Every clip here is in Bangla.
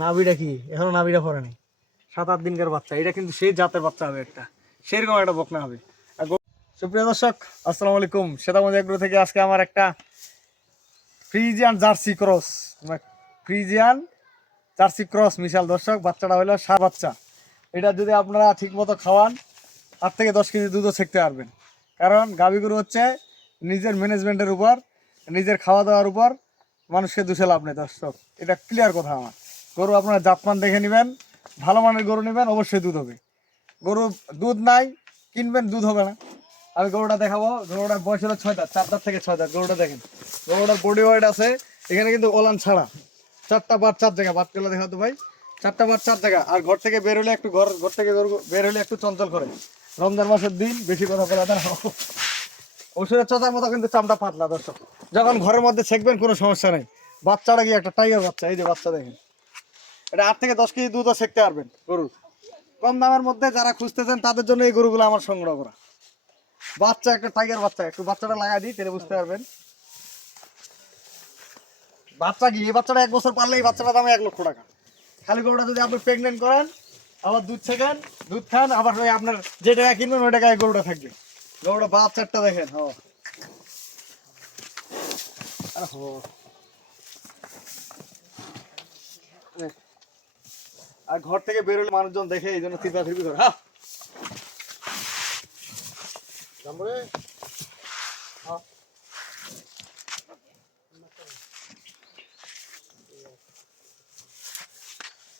নাভিটা কি এখনো নাভিটা পড়েনি, 7-8 দিনকার বাচ্চা। এটা কিন্তু সেই জাতের বাচ্চা হবে, একটা সেরকম একটা বকনা হবে। সুপ্রিয় দর্শক আসসালামু আলাইকুম, সেতামজ এগ্রো থেকে আজকে আমার একটা Friesian jersey cross, Friesian jersey cross মিশাল। দর্শক বাচ্চাটা হলো সার বাচ্চা। এটা যদি আপনারা ঠিক মতো খাওয়ান 8 থেকে 10 কেজি দুধও ছেঁকতে পারবেন। কারণ গাভী গরু হচ্ছে নিজের ম্যানেজমেন্টের উপর, নিজের খাওয়া দাওয়ার উপর মানুষকে দুষে লাভ নেই। দর্শক এটা ক্লিয়ার কথা আমার। গরু আপনারা জাতমান দেখে নেবেন, ভালো মানের গরু নেবেন, অবশ্যই দুধ হবে। গরু দুধ নাই কিনবেন, দুধ হবে না। আমি গরুটা দেখাবো। গরুটার বয়স হলো 6 দাঁত, 4 দাঁত থেকে 6 দাঁত। গরুটা দেখেন, গরুটার বডি ওয়েট আছে এখানে কিন্তু ওলান ছাড়া। 4টা বার 4 জায়গা, বাতগুলো দেখা তো ভাই, 4টা বার 4 জায়গা। আর ঘর থেকে বের হলে একটু ঘর থেকে গরু বের হলে একটু চঞ্চল করে। রমজান মাসের দিন বেশি কথা বলা যায় না। ওষুধের চোতার মতো কিন্তু চামড়া পাতলা। দর্শক যখন ঘরের মধ্যে ছেঁকবেন কোনো সমস্যা নেই। বাচ্চাটা কি একটা টাইগার বাচ্চা, এই যে বাচ্চা দেখেন। এটা 8 থেকে 10 কেজি দুধও ছেঁকতে পারবেন গরু। কম দামের মধ্যে যারা খুঁজতেছেন তাদের জন্য এই গরুগুলো আমার সংগ্রহ করা। বাচ্চা একটা টাইগার বাচ্চা, একটু বাচ্চাটা লাগাই দিই তাহলে বুঝতে পারবেন। বাচ্চা কি, এই বাচ্চাটা 1 বছর পারলে এই বাচ্চাটা দামে 1 লক্ষ টাকা। খালি গরুটা যদি আপনি প্রেগনেন্ট করেন, আবার দুধ ছেঁকেন, দুধ খান, আবার ওই আপনার যে টাকা কিনবেন ওই টাকায় গরুটা থাকবে। গরুটা বাচ্চাটা দেখেন। আর ঘর থেকে বেরোলে মানুষজন দেখে, এই জন্য চিন্তা ফিরবি করে। হ্যাঁ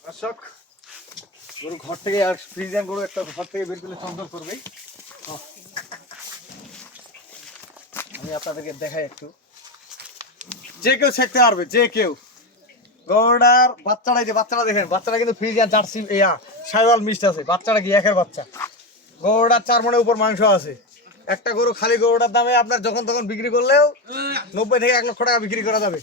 দর্শক, গরু ঘর থেকে, আর ফ্রিজিয়ান গরু একটা ঘর থেকে বের করলে চঞ্চল করবেই। আমি আপনাদেরকে দেখাই একটু। যে কেউ ছেঁকতে পারবে, যে কেউ। গরুটার বাচ্চাটা, যে বাচ্চাটা দেখেন, বাচ্চাটা কিন্তু ফ্রিজিয়ান জার্সি সাইওয়াল মিক্সড আছে। বাচ্চাটা কি একের বাচ্চা। গরুটার 4 মণের উপর মাংস আছে। একটা গরু খালি গরুটার দামে আপনার যখন তখন বিক্রি করলেও 90 থেকে 1 লক্ষ টাকা বিক্রি করা যাবে।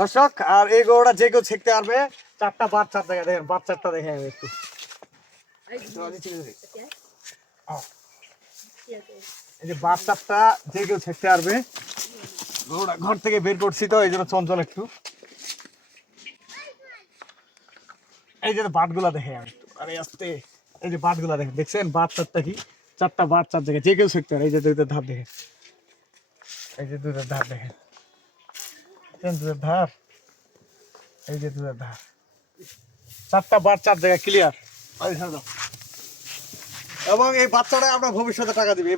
দর্শক আর এই গরুটা যে কেউ ছেঁকতে পারবে। 4টা বার 4 জায়গা দেখেন, বাচ্চাটা দেখে আমি একটু। এই যে বাচ্চাটা যে কেউ ছেঁকতে পারবে। গরুটা ঘর থেকে বের করছি তো এই জন্য চঞ্চল একটু। এই যে বাটগুলা দেখে আমি একটু, আরে আস্তে। এই যে বাটগুলা দেখেন, দেখছেন বাচ্চাটা কি, 4টা বার 4 জায়গায়, যে কেউ ছেঁকতে পারে। এই যে দুইটা ধার দেখেন, এই যে দুইটা ধার দেখেন, দুধের ধার, এই যে দুধের ধার, 4টা বার 4 জায়গায় ক্লিয়ার। এবং এই বাচ্চাটা আপনার ভবিষ্যতে টাকা দিবে।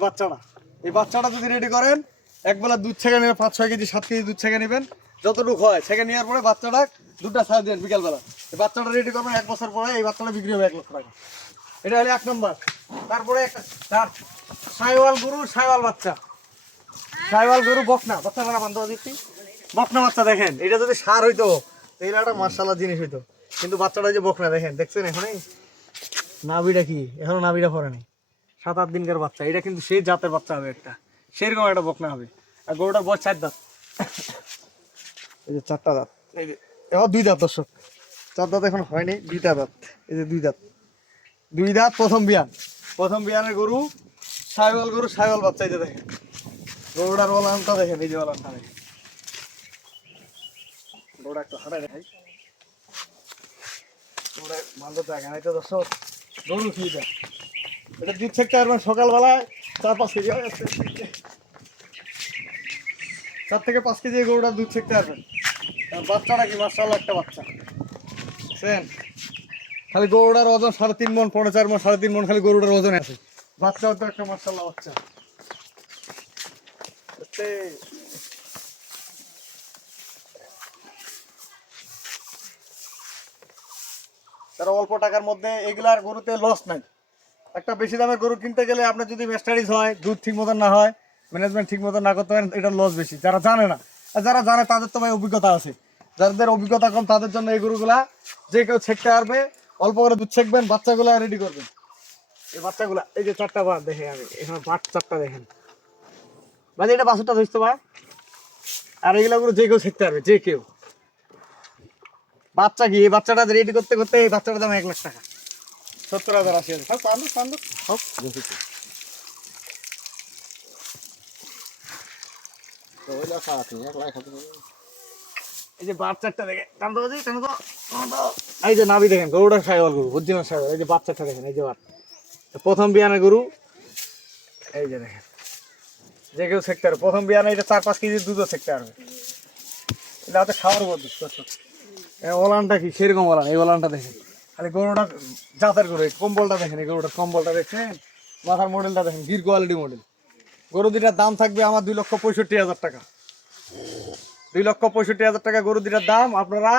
এই বাচ্চাটা যদি রেডি করেন, একবেলা দুধ ছেঁকে নেবেন, 5-6 কেজি 7 কেজি দুধ ছেঁকে নেবেন, যতটুকু হয় ছেঁকে নেওয়ার পরে বাচ্চাটা দুধটা ছাড় দেন বিকালবেলা। এই বাচ্চাটা রেডি করবেন, 1 বছর পরে এই বাচ্চাটা বিক্রি হবে 1 লক্ষ টাকা। এটা হলো 1 নম্বর। তারপরে একটা সাইওয়াল গরু, সাইওয়াল বাচ্চা, সাইওয়াল গরু বকনা বাচ্চা, বান্ধব দিচ্ছি। বকনা বাচ্চা দেখেন, এটা যদি সার হইতো তাহলে একটা মার্শাল্লাহ জিনিস হইতো। কিন্তু বাচ্চাটা যে বকনা দেখেন, দেখছেন এখনই নাভিটা কি এখনো নাভিটা পড়েনি, 7-8 দিনকার বাচ্চা। এটা কিন্তু সেই জাতের বাচ্চা হবে, একটা সেরকম একটা বকনা হবে। আর গরুটার বয়স 4 দাঁত। এই যে 4টা দাঁত, এই যে এবার 2 দাঁত। দর্শক 4 দাঁত এখন হয়নি, 2টা দাঁত। এই যে 2 দাঁত, 2 দাঁত, প্রথম বিয়ানের গরু, সাইওয়াল গরু, সাইওয়াল বাচ্চা। এই যে দেখেন গরুটার ওলানটা দেখেন, এই যে ওলানটা দেখেন। গরুটা একটু হাঁটাই দেখাই, গরুটা ভালো জায়গা নাই তো। দর্শক গরু কি দেয়, এটা দুধ ছেঁকতে পারবেন সকালবেলায় 4-5 কেজি, 4 থেকে 5 কেজি গরুটা দুধ ছেঁকতে পারবেন। বাচ্চাটা কি মাশাআল্লাহ একটা বাচ্চা, বুঝছেন। খালি গরুটার ওজন 3.5 মণ, 4.5 মণ, 3.5 মণ খালি গরুটার ওজনে আছে। বাচ্চাও তো একটা মাশাআল্লাহ বাচ্চা। তারা অল্প টাকার মধ্যে এগুলার গরুতে লস নাই। একটা বেশি দামের গরু কিনতে গেলে আপনার যদি ম্যাস্টারিজ হয়, দুধ ঠিক মতন না হয়, ম্যানেজমেন্ট ঠিক মতন না করতে পারেন, এটা লস বেশি। যারা জানে না, আর যারা জানে তাদের তো ভাই অভিজ্ঞতা আছে। যাদের অভিজ্ঞতা কম তাদের জন্য এই গরুগুলা যে কেউ ছেঁকতে পারবে। অল্প করে দুধ ছেঁকবেন, বাচ্চাগুলা রেডি করবেন। এই বাচ্চাগুলা, এই যে 4টা বার দেখে আমি এখানে, বাট 4টা দেখেন ভাই, এটা বাছুরটা ধরতে পারে। আর এইগুলা গরু যে কেউ ছেঁকতে পারবে, যে কেউ। বাচ্চা কি, এই বাচ্চাটা রেডি করতে করতে এই বাচ্চাটার দাম 1 লাখ টাকা, 70,000 80,000। এই যে বাচ্চাটা দেখে টানো তো টানো তো টানো তো। এই যে নাভি দেখেন গরুটা সাইওয়াল গরু অরিজিনাল সাইওয়াল। এই যে বাচ্চাটা দেখেন এই যে প্রথম বিয়ানের গরু। এই যে দেখেন যে কেউ সেক্টর প্রথম বিয়ানে এটা 4-5 কেজি দুধও সেক্টর হবে। এটা হাতে খাওয়ার মতো দর্শক। ওলানটা কি সেরকম ওলান, এই ওলানটা দেখেন খালি গরুটা জাতের গরু। কম্বলটা দেখেন এই গরুটার কম্বলটা দেখছেন, মাথার মডেলটা দেখেন গির কোয়ালিটি মডেল। গরু দুটার দাম থাকবে আমার 2,65,000 টাকা। 2,65,000 টাকা গরু দুটার দাম। আপনারা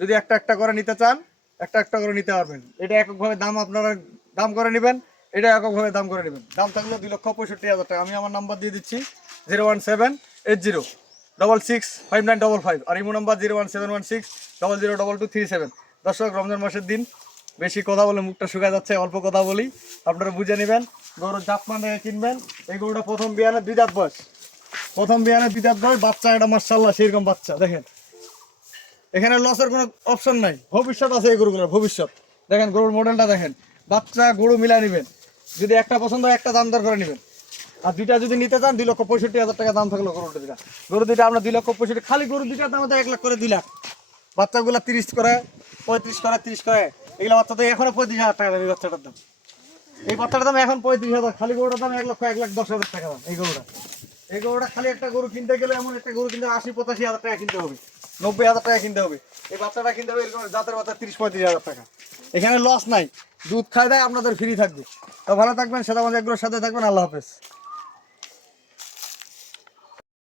যদি একটা একটা করে নিতে চান একটা একটা করে নিতে পারবেন। এটা এককভাবে দাম আপনারা দাম করে নেবেন, এটা এককভাবে দাম করে নেবেন। দাম থাকলো 2,65,000 টাকা। আমি আমার নাম্বার দিয়ে দিচ্ছি 01780665955 আর ইমো নাম্বার 01716002237। দর্শক রমজান মাসের দিন বেশি কথা বলে মুখটা শুকায় যাচ্ছে, অল্প কথা বলি, আপনারা বুঝে নেবেন। গরুর জাতমান দেখে কিনবেন। এই গরুটা প্রথম বিয়ানে 2 দাঁত বয়স, প্রথম বিয়ানে 2 দাঁত বয়স। বাচ্চা এটা মাশাআল্লাহ সেরকম বাচ্চা দেখেন। এখানে লসের কোনো অপশন নাই, ভবিষ্যৎ আছে এই গরুগুলোর ভবিষ্যৎ। দেখেন গরুর মডেলটা দেখেন, বাচ্চা গরু মিলাই নেবেন। যদি একটা পছন্দ হয় একটা দাম দর করে নেবেন। আর দুইটা যদি নিতে চান 2,65,000 টাকা দাম থাকলো গরু দুটা। গরু দুইটা আমরা 2,65,000 খালি গরু দুইটার দাম 1 লাখ করে 2 লাখ। বাচ্চাগুলো 30 করে 35 করে 30 করে এগুলো বাচ্চা তো এখনো 35,000 টাকা দাম। এই বাচ্চাটার দাম, এই বাচ্চাটার দাম এখন 35,000। খালি গরুটার দাম 1,10,000 টাকা দাম। এই গরুটা খালি একটা গরু কিনতে গেলে এমন একটা গরু কিনতে 80-85,000 টাকা কিনতে হবে, 90,000 টাকা কিনতে হবে। এই বাচ্চাটা কিনতে হবে এরকম জাতের বাচ্চা 30-35,000 টাকা। এখানে লস নাই, দুধ খাই দেয় আপনাদের ফ্রি থাকবে। তো ভালো থাকবেন, সেটা আমাদের এগুলোর সাথে থাকবেন। আল্লাহ হাফেজ।